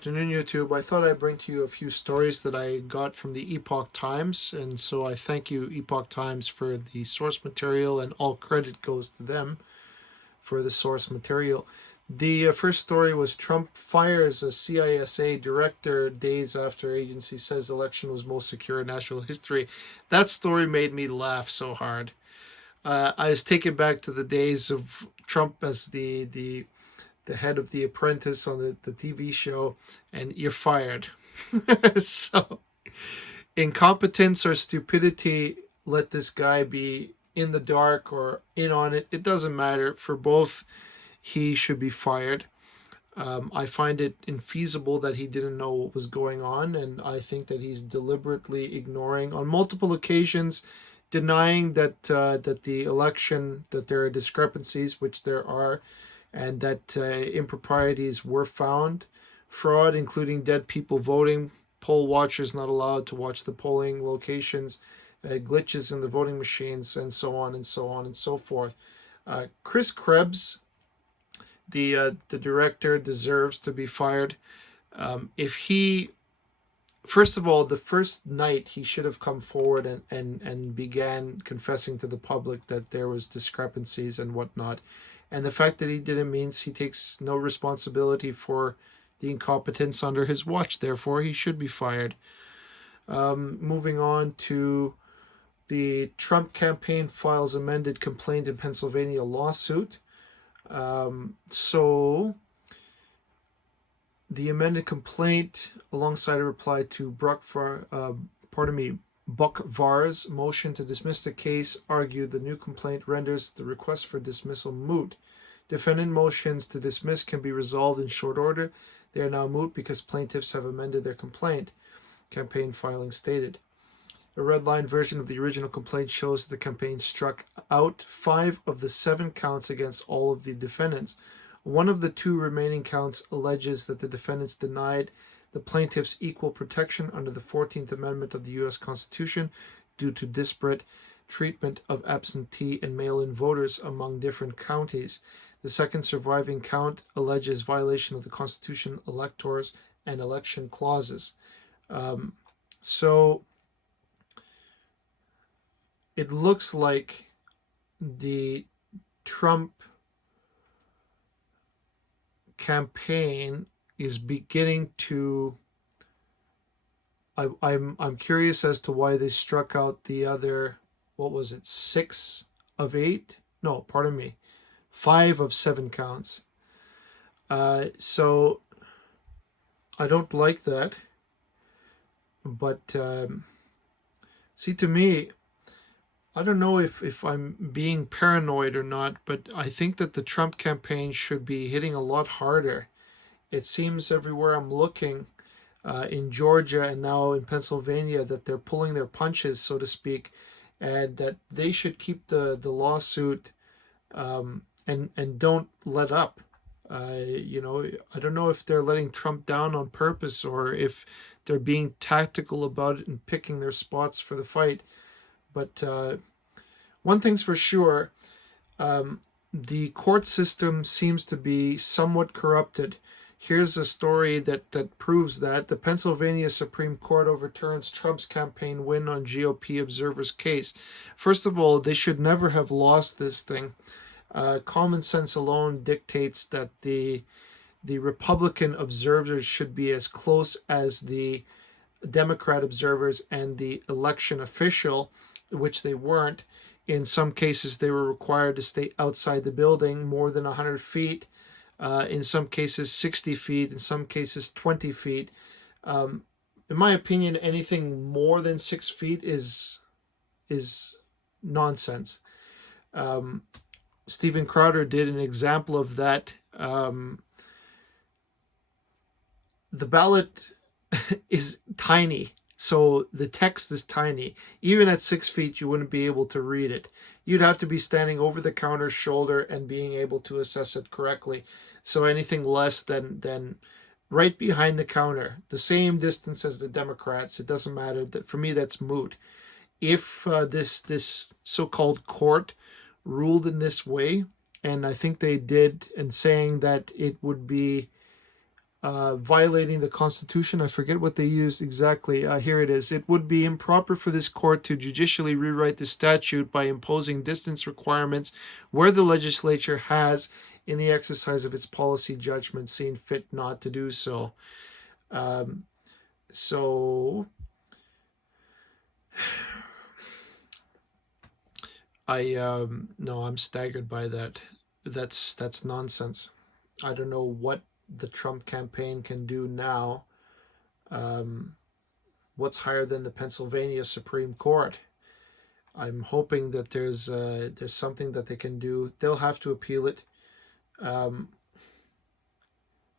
afternoon, YouTube. I thought I'd bring to you a few stories that I got from the Epoch Times, and so I thank you, Epoch Times, for the source material, and all credit goes to them for the source material. The first story was Trump fires a CISA director days after agency says election was most secure in national history. That story made me laugh so hard. I was taken back to the days of Trump as the head of The Apprentice on the TV show, and you're fired. So, incompetence or stupidity, let this guy be in the dark or in on it. It doesn't matter. For both, he should be fired. I find it infeasible that he didn't know what was going on, and I think that he's deliberately ignoring, on multiple occasions, denying that the election, that there are discrepancies, which there are, and that improprieties were found. Fraud, including dead people voting, poll watchers not allowed to watch the polling locations, glitches in the voting machines, and so on and so on and so forth. Chris Krebs, the director, deserves to be fired. If he, first of all, the first night he should have come forward and began confessing to the public that there was discrepancies and whatnot. And the fact that he didn't means he takes no responsibility for the incompetence under his watch. Therefore, he should be fired. Moving on to the Trump campaign files amended complaint in Pennsylvania lawsuit. So the amended complaint, alongside a reply to Buck Var's motion to dismiss the case, argued the new complaint renders the request for dismissal moot. Defendant motions to dismiss can be resolved in short order. They are now moot because plaintiffs have amended their complaint, campaign filing stated. A red-line version of the original complaint shows that the campaign struck out 5 of the 7 counts against all of the defendants. One of the 2 remaining counts alleges that the defendants denied the plaintiffs equal protection under the 14th Amendment of the U.S. Constitution due to disparate treatment of absentee and mail-in voters among different counties. The second surviving count alleges violation of the Constitution, electors, and election clauses. So it looks like the Trump campaign is beginning to, I'm curious as to why they struck out the other, what was it, 6 of 8? No, pardon me, 5 of 7 counts. So I don't like that. But see, to me, I don't know if I'm being paranoid or not, but I think that the Trump campaign should be hitting a lot harder. It seems everywhere I'm looking, in Georgia and now in Pennsylvania, that they're pulling their punches, so to speak, and that they should keep the lawsuit and don't let up. I don't know if they're letting Trump down on purpose or if they're being tactical about it and picking their spots for the fight. But one thing's for sure, the court system seems to be somewhat corrupted. Here's a story that proves that. The Pennsylvania Supreme Court overturns Trump's campaign win on GOP observers' case. First of all, they should never have lost this thing. Common sense alone dictates that the Republican observers should be as close as the Democrat observers and the election official, which they weren't. In some cases, they were required to stay outside the building more than 100 feet. In some cases, 60 feet. In some cases, 20 feet. In my opinion, anything more than 6 feet is nonsense. Steven Crowder did an example of that. The ballot is tiny, so the text is tiny. Even at 6 feet, you wouldn't be able to read it. You'd have to be standing over the counter's shoulder and being able to assess it correctly. So anything less than right behind the counter, the same distance as the Democrats, it doesn't matter. For me, that's moot. If this so-called court ruled in this way, and I think they did, in saying that it would be violating the Constitution. I forget what they used exactly. Here it is. It would be improper for this court to judicially rewrite the statute by imposing distance requirements where the legislature has, in the exercise of its policy judgment, seen fit not to do so. Um, so no, I'm staggered by that. That's nonsense. I don't know what the Trump campaign can do now. Um, what's higher than the Pennsylvania Supreme Court? I'm hoping that there's something that they can do. They'll have to appeal it, um,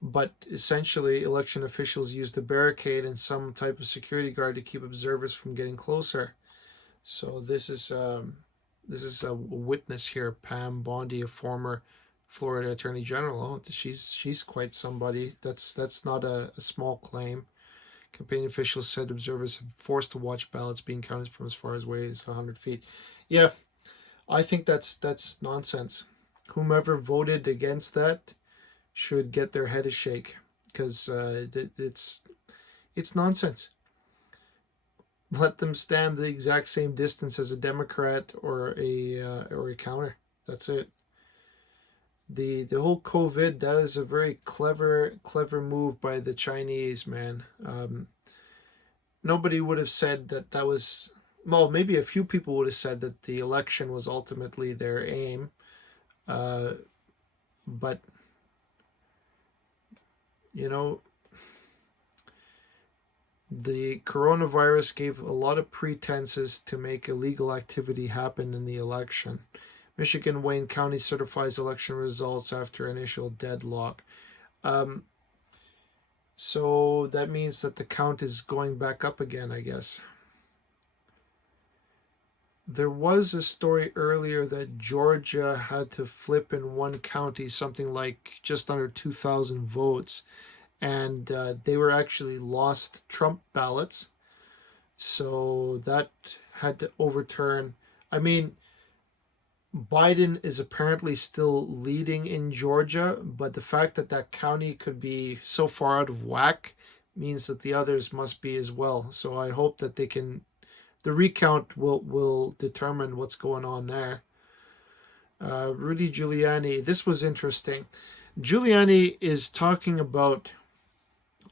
but essentially, election officials use the barricade and some type of security guard to keep observers from getting closer. So this is a witness here, Pam Bondi, a former Florida Attorney General. Oh, she's quite somebody. That's not a small claim. Campaign officials said observers have forced to watch ballots being counted from as far away as 100 feet. Yeah, I think that's nonsense. Whomever voted against that should get their head a shake, because it's nonsense. Let them stand the exact same distance as a Democrat or a counter. That's it. The whole COVID, that is a very clever move by the Chinese, man. Nobody would have said that was, well, maybe a few people would have said that the election was ultimately their aim, but you know, the coronavirus gave a lot of pretenses to make illegal activity happen in the election. Michigan Wayne County certifies election results after initial deadlock. So that means that the count is going back up again, I guess. There was a story earlier that Georgia had to flip in one county something like just under 2,000 votes, and they were actually lost Trump ballots. So that had to overturn. I mean, Biden is apparently still leading in Georgia, but the fact that that county could be so far out of whack means that the others must be as well. So I hope that the recount will determine what's going on there. Rudy Giuliani, this was interesting. Giuliani is talking about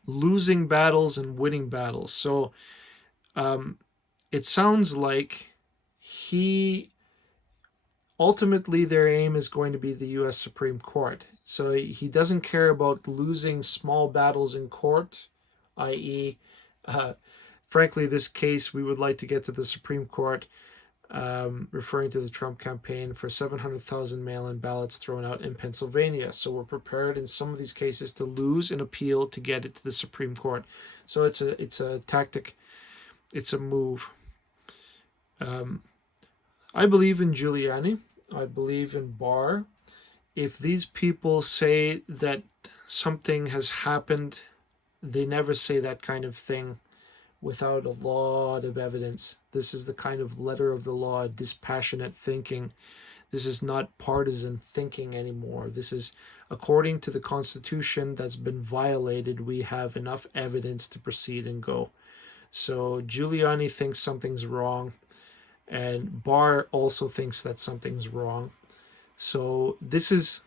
losing battles and winning battles. So it sounds like ultimately their aim is going to be the U.S. Supreme Court. So he doesn't care about losing small battles in court, i.e., frankly, this case, we would like to get to the Supreme Court, referring to the Trump campaign for 700,000 mail-in ballots thrown out in Pennsylvania. So we're prepared in some of these cases to lose an appeal to get it to the Supreme Court. So it's a tactic. It's a move. I believe in Giuliani. I believe in Barr. If these people say that something has happened, they never say that kind of thing without a lot of evidence. This is the kind of letter of the law, dispassionate thinking. This is not partisan thinking anymore. This is, according to the Constitution that's been violated, we have enough evidence to proceed and go. So Giuliani thinks something's wrong, and Barr also thinks that something's wrong. So this is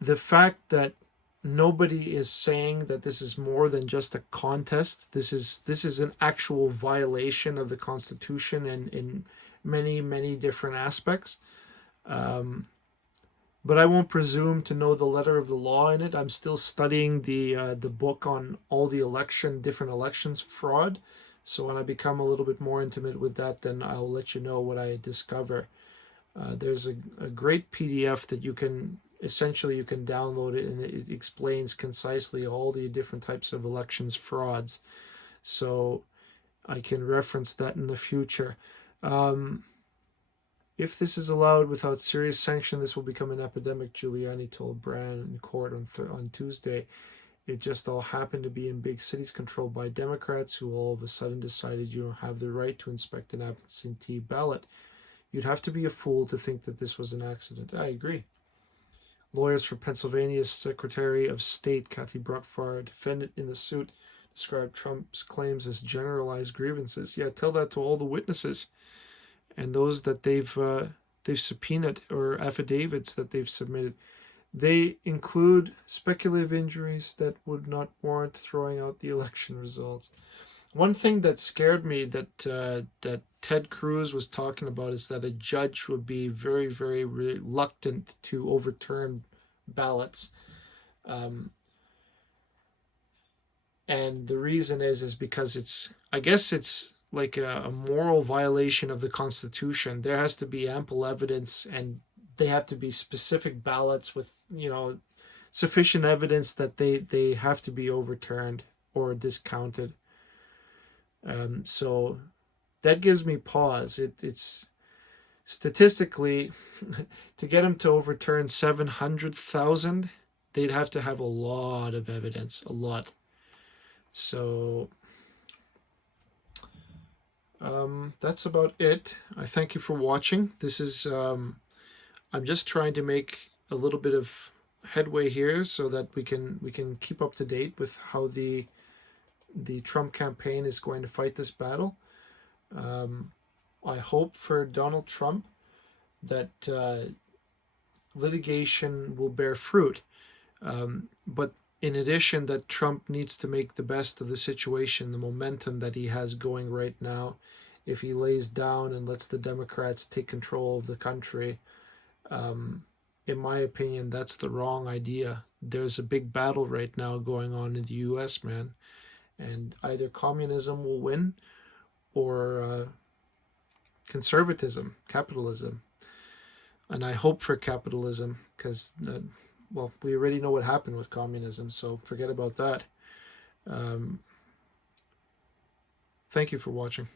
the fact that nobody is saying that this is more than just a contest. This is an actual violation of the Constitution in many different aspects. But I won't presume to know the letter of the law in it. I'm still studying the book on all the different elections fraud. So when I become a little bit more intimate with that, then I'll let you know what I discover. There's a great PDF that you can download it, and it explains concisely all the different types of elections frauds. So I can reference that in the future. If this is allowed without serious sanction, this will become an epidemic, Giuliani told Brand in court on Tuesday. It just all happened to be in big cities controlled by Democrats who all of a sudden decided you don't have the right to inspect an absentee ballot. You'd have to be a fool to think that this was an accident. I agree. Lawyers for Pennsylvania's Secretary of State Kathy Bruckfar, defendant in the suit, described Trump's claims as generalized grievances. Yeah, tell that to all the witnesses and those that they've subpoenaed, or affidavits that they've submitted. They include speculative injuries that would not warrant throwing out the election results. One thing that scared me that Ted Cruz was talking about is that a judge would be very, very reluctant to overturn ballots, um, and the reason is because I guess it's like a moral violation of the Constitution. There has to be ample evidence, and they have to be specific ballots with sufficient evidence that they have to be overturned or discounted. So that gives me pause. It's statistically to get him to overturn 700,000, they'd have to have a lot of evidence, a lot. So that's about it. I thank you for watching. This is I'm just trying to make a little bit of headway here so that we can keep up to date with how the Trump campaign is going to fight this battle. I hope for Donald Trump that litigation will bear fruit. But in addition, that Trump needs to make the best of the situation, the momentum that he has going right now. If he lays down and lets the Democrats take control of the country, in my opinion, that's the wrong idea. There's a big battle right now going on in the U.S., man. And either communism will win or conservatism, capitalism. And I hope for capitalism because, well, we already know what happened with communism, so forget about that. Thank you for watching.